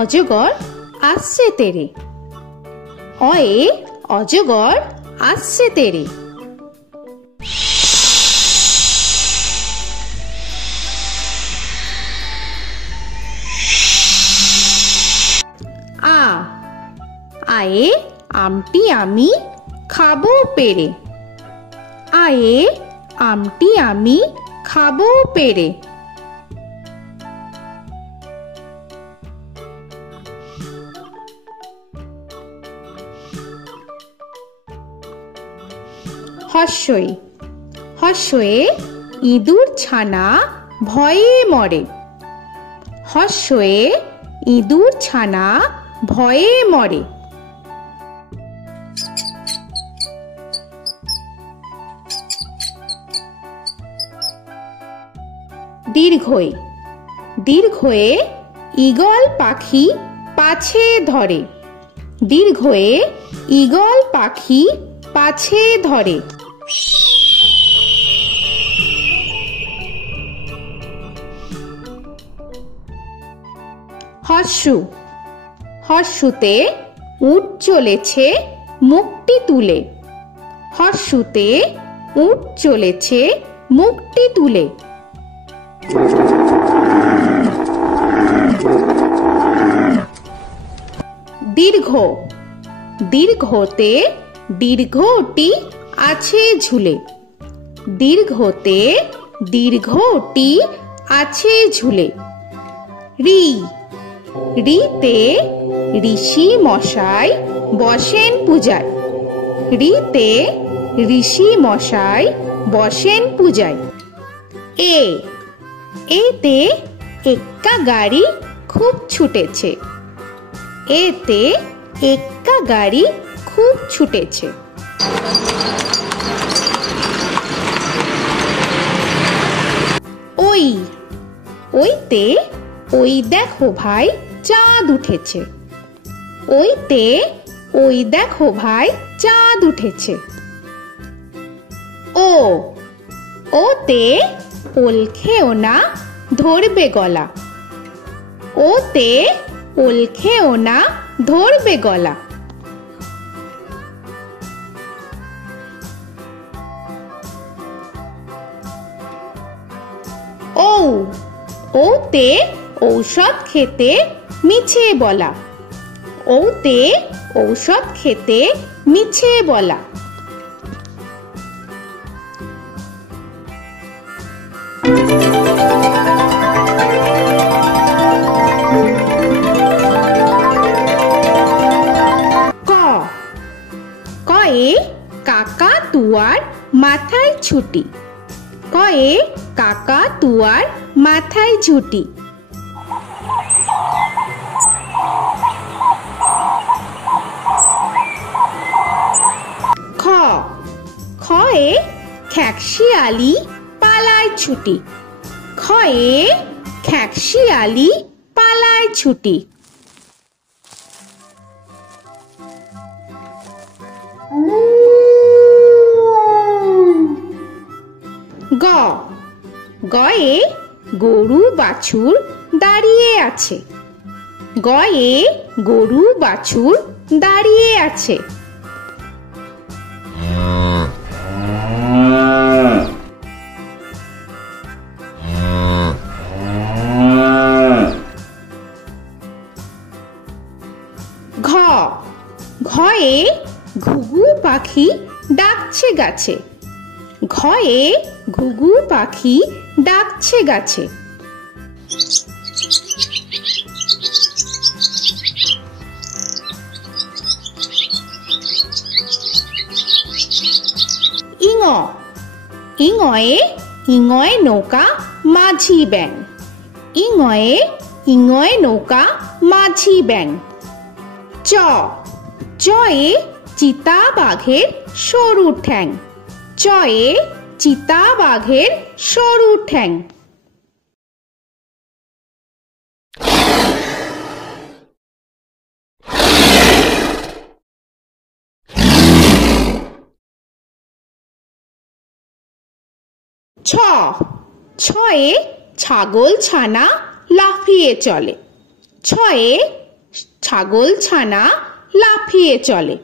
অজগর আসছে তেরে। অয়ে অজগর আসছে তেরে। আ আয়ে আমটি আমি খাবো পেরে। আয়ে আমটি আমি খাবো পেরে। হর্ষই হর্ষয়ে ইঁদুর ছানা ভয়ে মরে। হর্ষয়ে ইঁদুর ছানা ভয়ে মরে। দীর্ঘই দীর্ঘয়ে ঈগল পাখি পাছে ধরে। দীর্ঘয়ে ঈগল পাখি পাছে ধরে। হর্ষু হর্ষুতে উট চলেছে মুখটি তুলে। হর্ষুতে উট চলেছে মুখটি তুলে। দীর্ঘ দীর্ঘতে দীর্ঘটি আছে ঝুলে। দীর্ঘতে দীর্ঘটি আছে ঝুলে। রি রিতে ঋষি মশাই বসেন পূজায়। রিতে ঋষি মশাই বসেন পূজায়। এ এতে এক্কা গাড়ি খুব ছুটেছে। এতে এক্কা গাড়ি খুব ছুটেছে। ওই ওইতে ওই দেখো ভাই চাঁদ উঠেছে। ওইতে ওই দেখো ভাই চাঁদ উঠেছে। ও ওতে ওল খেও না ধরবে গলা। ওতে ওল খেও না ধরবে গলা। ও ওতে ঔষধ খেতে মিছে বলা। ওতে ঔষধ খেতে মিছে বলা। ক কয়ে কাকা তুয়ার মাথায় ছুটি। কয়ে কাকা তুয়ার মাথায় ঝুটি। খ খয়ে খ্যাকশিয়ালি পালায় ছুটি। খয়ে খ্যাকশিয়ালি পালায় ছুটি। গ গয়ে গরু বাছুর দাঁড়িয়ে আছে। গয়ে গরু বাছুর দাঁড়িয়ে আছে। ঘ ঘয়ে ঘুঘু পাখি ডাকছে গাছে। ঘয়ে ঘুঘু পাখি ডাকছে গাছে। ইঙ ইঙয়ে ইঙয়ে নৌকা মাঝি ব্যাং। ইঙয়ে ইঙয়ে নৌকা মাঝি ব্যাং। চ চয়ে চিতা বাঘের সরু ঠ্যাং। চয়ে চিতা বাঘের সরু ঠ্যাং। ছ ছয়ে ছাগল ছানা লাফিয়ে চলে। ছয়ে ছাগল ছানা লাফিয়ে চলে।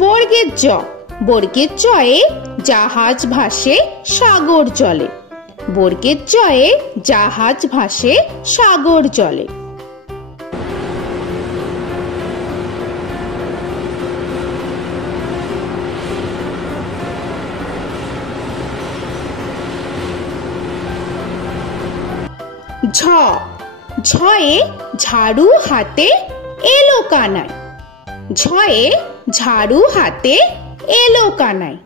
বর্গের জ। বর্গের জয়ে জাহাজ ভাসে সাগর জলে। বর্গের জয়ে জাহাজ ভাসে সাগর জলে। ঝ। ঝয়ে ঝাড়ু হাতে এলো কানাই। ঝয়ে ঝাড়ু হাতে এলো কানাই।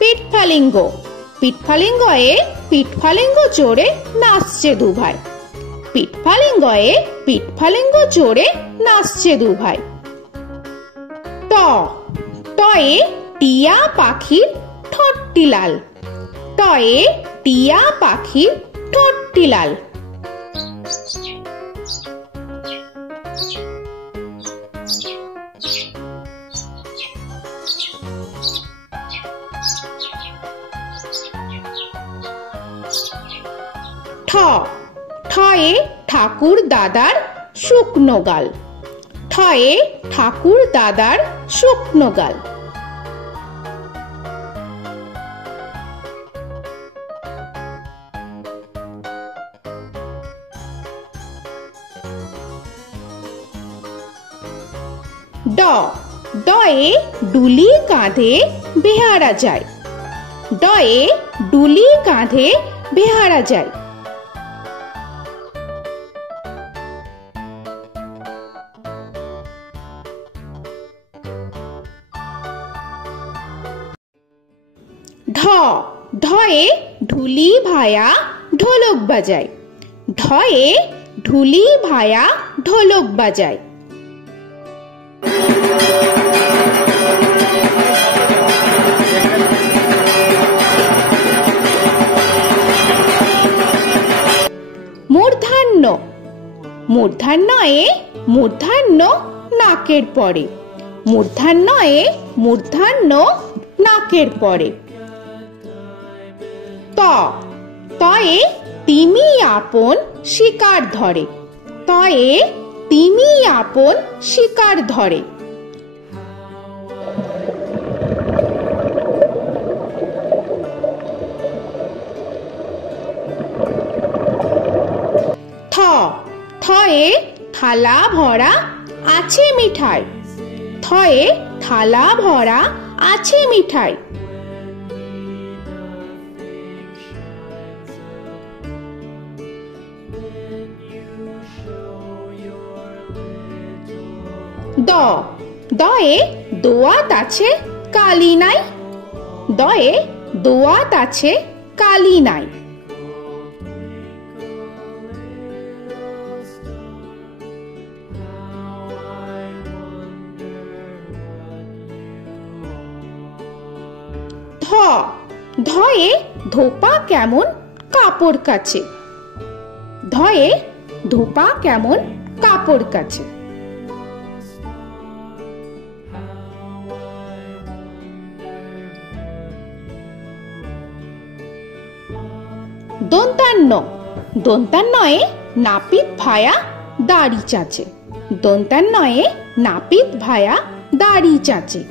পিঠফালিঙ্গ। পিঠফালিঙ্গয়ে পিঠফালিঙ্গ চড়ে নাচছে দুভাই। পিঠফালিঙ্গয়ে পিঠফালিঙ্গ চড়ে নাচছে দুভাই। ট। টয়ে টিয়া পাখির ঠোঁটটি লাল। টয়ে টিয়া পাখির ঠোঁটটি লাল। ঠ। ঠয়ে ঠাকুর দাদার শুকনো গাল। ঠয়ে ঠাকুর দাদার শুকনো গাল। ড। ডয়ে ডুলি কাঁধে বেহারা যায়। ডয়ে ডুলি কাঁধে বেহারা যায়। ঢ। ঢয়ে ঢুলি ভায়া ঢোলক বাজায়। ঢয়ে ঢুলি ভায়া ঢোলক বাজায়। মূর্ধন্য। মূর্ধন্যয়ে মূর্ধন্য নাকের পরে। মূর্ধন্যয়ে মূর্ধন্য নাকের পরে। ত। তয়ে তিমি আপন শিকার ধরে। তয়ে তিমি আপন শিকার ধরে। থ। থয়ে থালা ভরা আছে মিঠাই। থয়ে থালা ভরা আছে মিঠাই। দ। দয়ে দোয়াত আছে কালি নাই। দয়ে দোয়াত আছে কালি নাই। ধ। ধয়ে ধোপা কেমন কাপড় কাছে। ধয়ে ধোপা কেমন কাপড় কাছে। দন্তান্ন। দন্তান্নয়ে নাপিত ভায়া দাড়ি চাচে। দন্তান্নয়ে নাপিত ভায়া দাড়ি চাচে।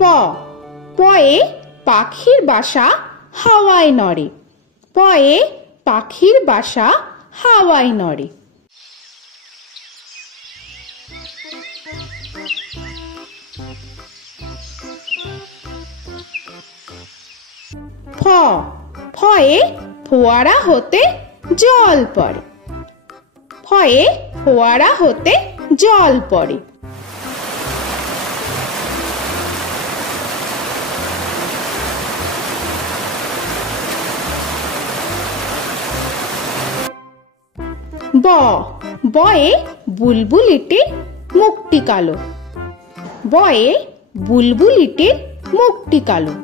প। পয়ে পাখির বাসা হাওয়ায় নড়ে। পয়ে পাখির বাসা হাওয়ায় নড়ে। ফ। ফয়ে ফোয়ারা হতে জল পড়ে। ফয়ে ফোয়ারা হতে জল পড়ে। ব বয়ে বুলবুলিটির মুখটি কালো। বয়ে বুলবুলিটির মুখটি কালো।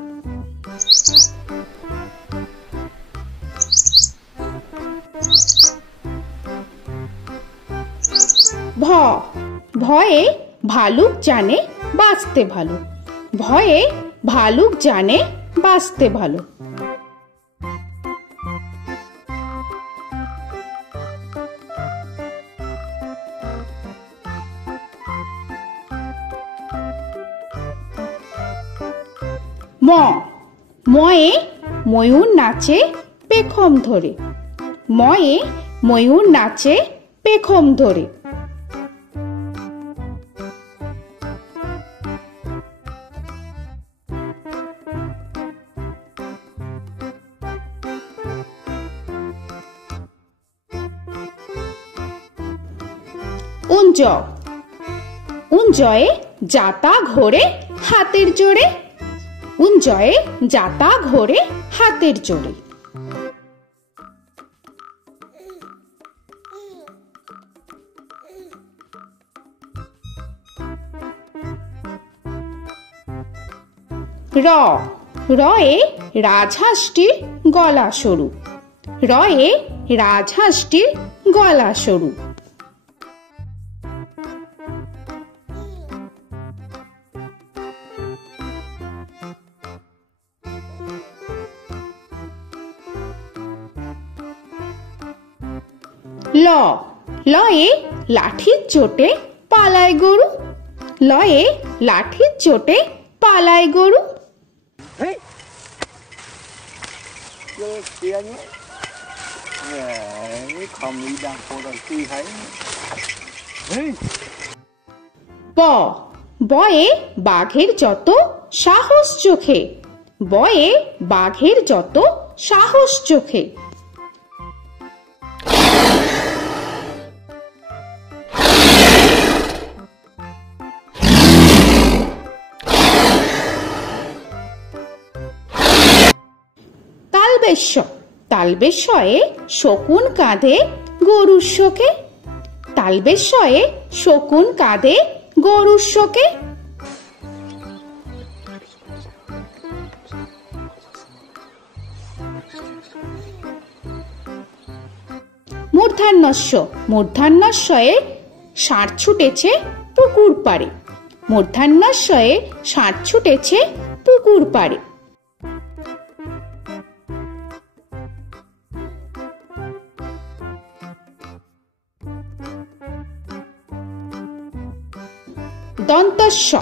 ভ ভয়ে ভালুক জানে বাঁচতে ভালো। ভয়ে ভালুক জানে বাঁচতে ভালো। ম ময়ে ময়ূর নাচে পেখম ধরে। ময়ে ময়ূর নাচে পেখম ধরে। উঞ্জ উঞ্জয়ে যাতা ঘোরে হাতের জোরে। উঞ্জয়ে যাতা ঘোরে হাতের জোরে। র রয়ে রাজহাঁসটির গলা সরু। রয়ে রাজহাঁসটির গলা সরু। ল লয়ে লাঠির চোটে পালায় গরু। লয়ে লাঠির চোটে পালায় গরু। ব বয়ে বাঘের যত সাহস চোখে। বয়ে বাঘের যত সাহস চোখে। তালবেশ্য তালবেশ্যয়ে শকুন কাঁধে গরুর শোকে। তালবেশ্যয়ে শকুন কাঁধে গরুর শোকে। মূর্ধন্যস্য মূর্ধন্যস্বয়ে ষাঁড় ছুটেছে পুকুর পাড়ে। মূর্ধন্যস্বয়ে ষাঁড় ছুটেছে পুকুর পাড়ে। দন্তস্ব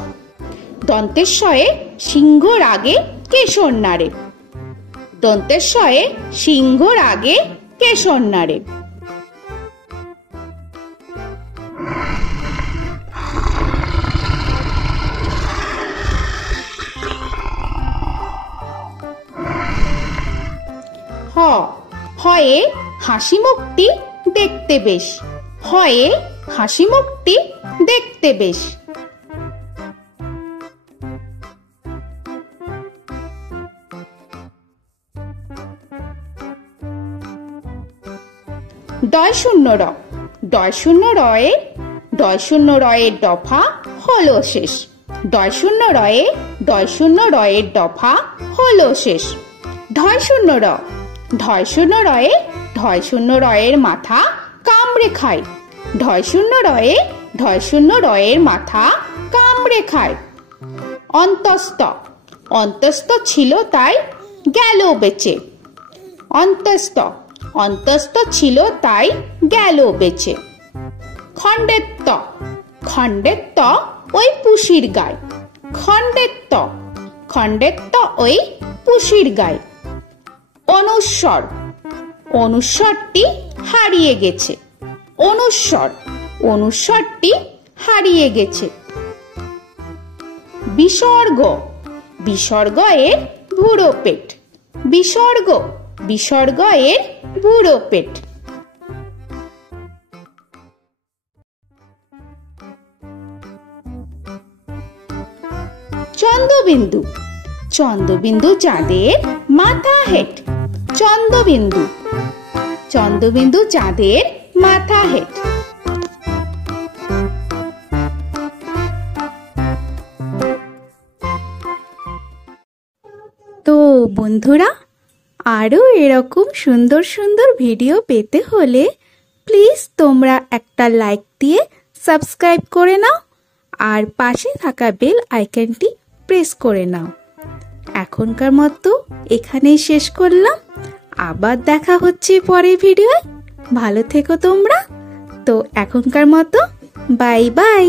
দন্তেশ্বয়ে সিংহর আগে কেশর নাড়ে। দন্তেশ্বয়ে সিংহর আগে কেশর নাড়ে। হ হয়ে হাসি মুখটি দেখতে বেশ। হয়ে হাসি মুখটি দেখতে বেশ। ডয় শূন্য র ডয় শূন্য রয়ে ডয় শূন্য রয়ের দফা হলো শেষ। ডয় শূন্য রয়ে ডয় শূন্য রয়ের দফা হলো শেষ। ঢয় শূন্য র ঢয় শূন্য রয়ে ঢয় শূন্য রয়ের মাথা কামড়ে খায়। ঢয় শূন্য রয়ে ঢয় শূন্য রয়ের মাথা কামড়ে খায়। অন্তস্থ অন্তস্থ ছিল তাই গেল বেঁচে। অন্তস্থ অন্তস্থ ছিল তাই গেল বেঁচে। খণ্ডেত্ব খণ্ডেত্ব ওই পুষির গায়। খণ্ডেত্ব খণ্ডেত্ব ওই পুষির গায়। অনুস্বর অনুস্বরটি হারিয়ে গেছে। অনুস্বর অনুস্বরটি হারিয়ে গেছে। বিসর্গ বিসর্গ এর ভুরো পেট। বিসর্গ বিসর্গ এর ভুরো পেট। চন্দ্রবিন্দু চন্দ্রবিন্দু চাঁদের মাথা হেট। চন্দ্রবিন্দু চন্দ্রবিন্দু চাঁদের মাথা হেড। তো বন্ধুরা, আরও এরকম সুন্দর সুন্দর ভিডিও পেতে হলে প্লিজ তোমরা একটা লাইক দিয়ে সাবস্ক্রাইব করে নাও আর পাশে থাকা বেল আইকনটি প্রেস করে নাও। এখনকার মতো এখানেই শেষ করলাম, আবার দেখা হচ্ছে পরের ভিডিওয়। ভালো থেকো তোমরা। তো এখনকার মতো বাই বাই।